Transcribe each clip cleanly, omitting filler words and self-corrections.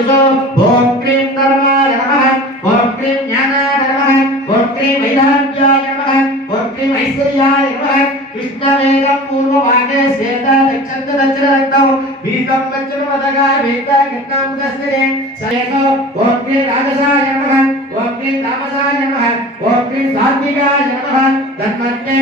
दिशो ओम क्रीं धर्माय नमः ओम क्रीं ज्ञानाय नमः ओम क्रीं वैराग्याय नमः ओम क्रीं ऐश्वर्याय नमः कृष्णवेदं पूर्वभागे श्वेता दक्षिण दक्षिणरक्तौ बीजं पश्चिमवदगा वेदा घटनां दस्ते सयसो ओम क्रीं राजसाय नमः ओम क्रीं तामसाय नमः ओम क्रीं सात्विकाय नमः धन्वन्ते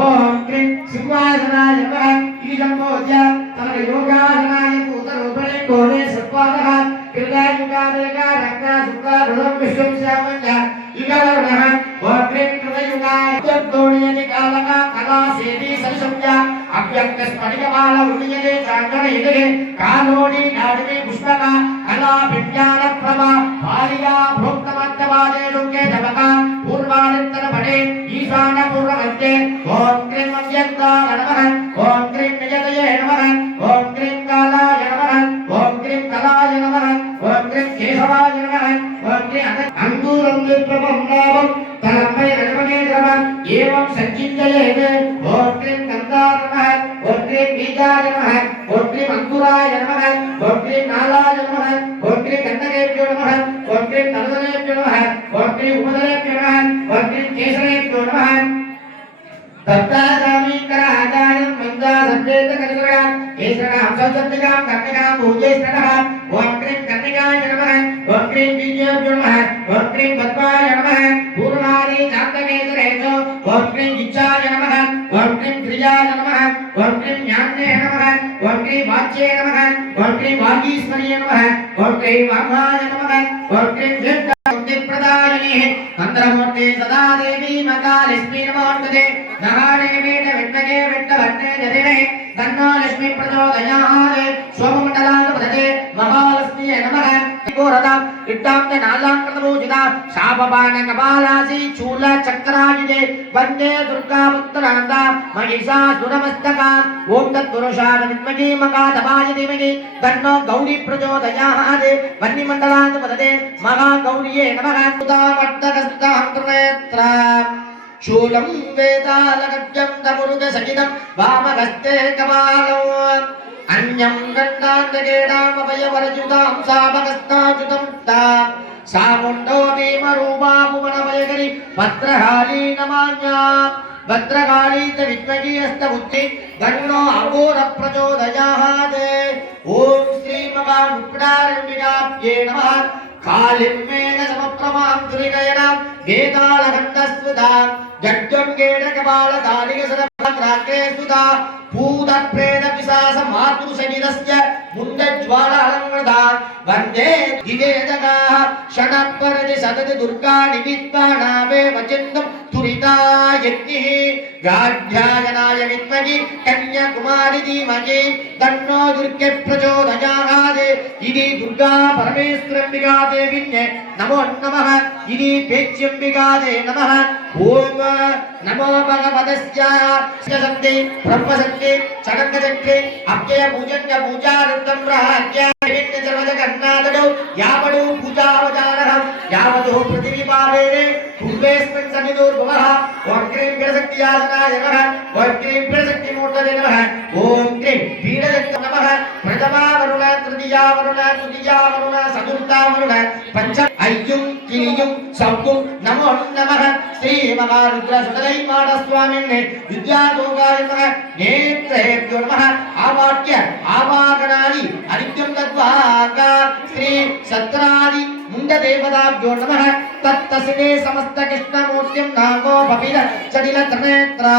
ओम क्रीं सिंहासनाय नमः ईशम्भोज्य तमन योगासनाय पूतरूपणे कोणे सत्वादः कृतायुगादयका रक्ता सुक्ता रुदं विश्वं श्यामञ्च युगालवनः ओम क्रीं कृतयुगाय जगदोणियनि कालका कला सेति सरसंज्ञा अव्यक्तस्फटिकमाल उन्नियने चाङ्गणयिते कालोनि नाडिमे पुष्पका कला विज्ञान प्रभा भार्या भोक्तमन्तवादे लोके धमका पूर्वाणित्तरपटे ईशान पूर्वमध्ये ओम क्रीं अव्यक्ताय नमः ओम क्रीं नियतये नमः ओम क्रीं कालाय नमः ओम क्रीं कलाय नमः ओम क्रीं केशवाय नमः ओम क्रीं अंगूरं विप्रभं नामं तलम्बै रजमने द्रवम् एवं संचिन्तयेत् ओम क्रीं गन्धाय नमः ओम क्रीं बीजाय नमः ओम क्रीं अंकुराय नमः ओम क्रीं नालाय नमः ओम क्रीं गन्धकेभ्यो नमः ओम क्रीं तलदलेभ्यो नमः ओम क्रीं उपदलेभ्यो नमः ओम क्रीं केसरेभ्यो नमः तत्तादामी कराजायं मंजा सज्जेत कलिकरा केसरा हमसज्जतिका कर्णिका भूजेष्ठः ओम क्रीं कर्णिकाय नमः ओम क्रीं बीजेभ्यो नमः ओम क्रीं पद्माय नमः पूर्णानि चान्तकेतरेषु ओम क्रीं इच्छाय नमः ओम क्रीं क्रियाय नमः ओम क्रीं ज्ञाने नमः ओम क्रीं वाच्ये नमः ओम क्रीं वागीश्वर्ये नमः ओम क्रीं वामाय नमः ओम क्रीं प्रदायिनी मंत्रमूर्ति सदा देवी मकालक्ष्मी नमोस्तुते नहारे वेद विद्मके विद्मवन्ने जरिणे तन्नो लक्ष्मी प्रचोदयात् सोममण्डलाधिपतये महालक्ष्म्यै नमः गोरदा इत्तां नालांकृतपूजिता शापपान कपालासी चूल चक्रायुधे वन्दे दुर्गा पुत्रान्ता महिषासुरमस्तका ओम तत्पुरुषाय विद्महे मकाधवाय धीमहि तन्नो गौरी प्रचोदयात् वन्निमण्डलाधिपतये महागौर्यै नमः उदावर्तकस्तान्त्रनेत्रा शूलं वेदालगद्यं तमुरुगसहितं वामहस्ते कपालौ अन्यं गण्डान्तकेडामभयवरजुतां सापकस्ताजुतं तां सामुण्डो भीमरूपा भुवनभयकरी भद्रकाली नमान्या भद्रकाली च विद्महे हस्तबुद्धि गणो अघोरप्रचोदयात् ॐ श्रीमहामुक्तारण्यकाभ्ये नमः कालिम्मेन समप्रमां दुरिनयनां वेदालगण्डस्वदा जड्जङ्गेण कपालधारिकसरभद्राग्रे सुधा भूतप्रेतपिशाच मातुसहितस्य मुण्डज्वालालङ्कृतान् वन्दे दिवेदकाः षडपरति सतति दुर्गा निमित्तानामेव चिन्तं तुरिता यज्ञिः गाढ्यायनाय विद्महे कन्याकुमारी धीमहि तन्नो दुर्गे प्रचोदयात् इति दुर्गा परमेश्वरम्बिका देवीन्ये नमो नमः इति पेच्यम्बिका दे नमः ओम नमो भगवतस्याय शक्ति ब्रह्मशक्ति चक्रचक्रे अव्यय पूजन्य पूजार्थं प्रहाज्य विभिन्न सर्वजगन्नाथो यावदो पूजावचारः यावदो पृथिवीपावेने पूर्वेस्मिन् सन्निधोर्भवः ओम क्रीं वीरशक्त्यासनाय नमः ओम क्रीं वीरशक्तिमूर्तये नमः ओम क्रीं वीरशक्ति नमः प्रथमा वरुण तृतीया वरुण तुतीया वरुण चतुर्था वरुण पंचम अय्युं किलियुं सौक्युं नमो नमः श्री महारुद्र सुतलै माडस्वामिने विद्यायोगाय नमः नेत्रेभ्यो नमः आवाक्य आवागणानि अनित्यं तद्वाका श्री सत्रादि मुण्डदेवताभ्यो नमः तत्तस्मे समस्त कृष्णमूर्तिं नागो भविर चलिल त्रिनेत्रा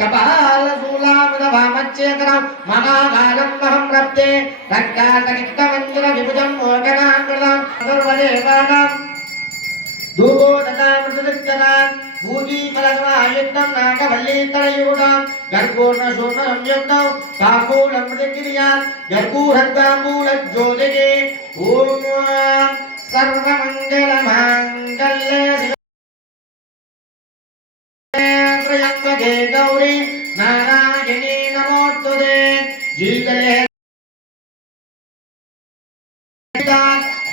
कपालशूलामुदवामच्चेकरं महाकालं महं रप्ते रक्तातकिक्तमञ्जुल विभुजं मोहनाङ्कृतं सर्वदेवानां धूपो ददामृतदक्षणान् भूजीफलसमायुक्तं नागवल्लीतलयूढां गर्भूर्णशूर्णसंयुक्तौ ताम्बूलमृतगिरियान् गर्भूरताम्बूलज्योतिगे ॐ सर्वमङ्गलमाङ्गल्ये त्र्यम्बके गौरी नारायणी नमोस्तुते जीतले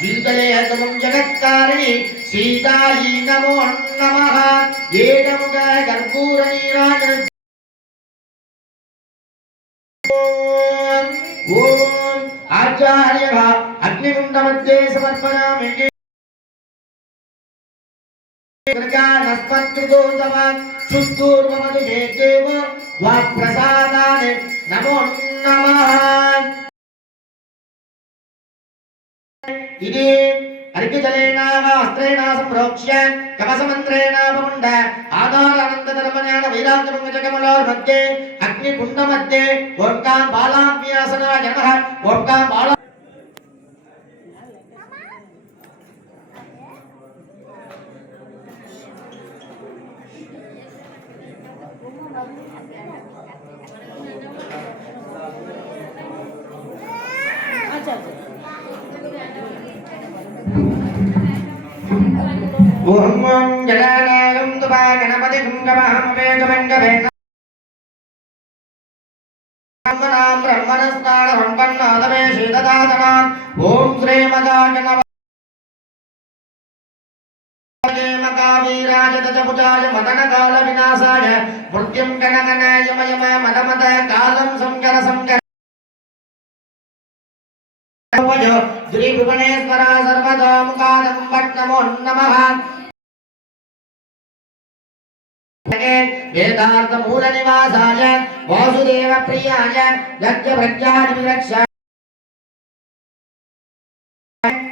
जीतलेतमं जगत्कारिणि सीतायै नमो नमः येनमुख कर्पूरनीराजन ॐ आचार्यः अग्निकुण्डमध्ये समर्पयामि नस्पत्कृतोतवान् शुद्धूर्वमधु मे देव द्वाप्रसादाने नमो नमः इति अर्घ्यजलेन वस्त्रेण सम्प्रोक्ष्य कवसमन्त्रेण पमुण्ड आधारानन्दधर्मज्ञान वैराग्यमङ्गजकमलोर्मध्ये अग्निकुण्डमध्ये ओंकार बालाग्न्यासनाय नमः ओंकार बाला ओम जलानायं तुपा गणपति गंगमहमवेदमंगवे नाम ब्रह्मणस्नान संपन्नादवे शीतदातनां ओम श्री मकावीराजतजपुजाय मदनकाल विनाशाय मृत्युं गणगणाय मयम मदमद कालं संकर संकर द्विभुवनेश्वरा सर्वदा मुखादं नमो नमः वेदार्थ मूल निवासाय वासुदेव प्रियाय यज्ञ प्रज्ञादिविरक्षाय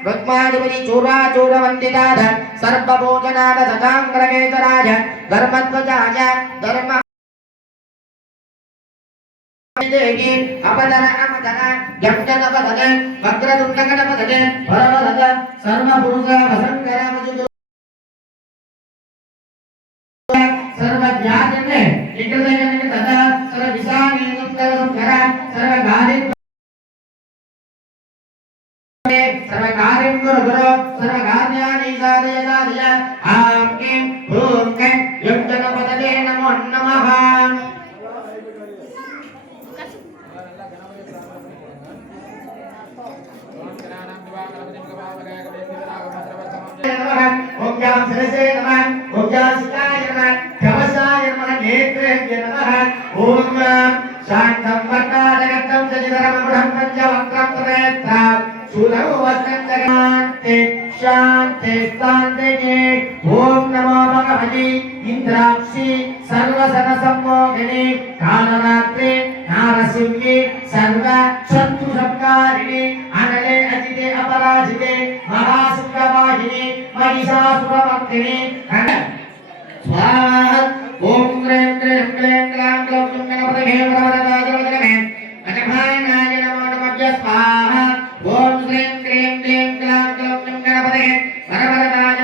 रुक्मादिपति चूराचूर वंदिताय सर्वभोजनाद सदांग्रकेतराय धर्मध्वजाय धर्म देवी अपदर अमदर यमजन पदने वक्रतुंड गणपतने परवदत सर्वपुरुष वसंकर मुजुदु सर्वज्ञानने निकृतयने तदा सर्वविसानि सुंदर सुंदर सर्वगारित सर्वकार्यं गुरु गुरु सर्वकार्याणि साधय साधय आं किं भूं किं यमजन पदने नमो नमः ओम जाम सरसे नमः ओम जाम सिताय नमः कवसाय नमः नेत्रेभ्य नमः ओम शांतं वर्तादगतं सजिधरं मुढं पंचवक्त्रं तमेत्रा शूलं वसन्तकान्ते शान्ते शान्तिके ओम नमो भगवति इंद्राक्षी सर्वसनसम्मोहिनी कालरात्रि नारसिंही सर्व शत्रु संकारिणी अनले अजिते अपराजिते महासुरवाहिनी महिषासुरमर्दिनी स्वाहा ओम ह्रीं क्लीं क्लीं क्लां क्लौं गणपतये वरवरदाजवदनमे अजभानाय नमो नमः स्वाहा ओम ह्रीं क्लीं क्लीं क्लां क्लौं गणपतये वरवरदाज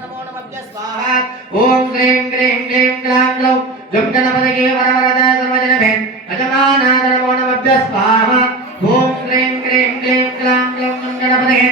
नमो नमः स्वाहा ओम ह्रीं क्लीं क्लीं क्लां क्लौं गणपतये वरवरदाजवदनमे अजभानाय नमो नमः स्वाहा ओम ह्रीं क्लीं क्लीं क्लां क्लौं गणपतये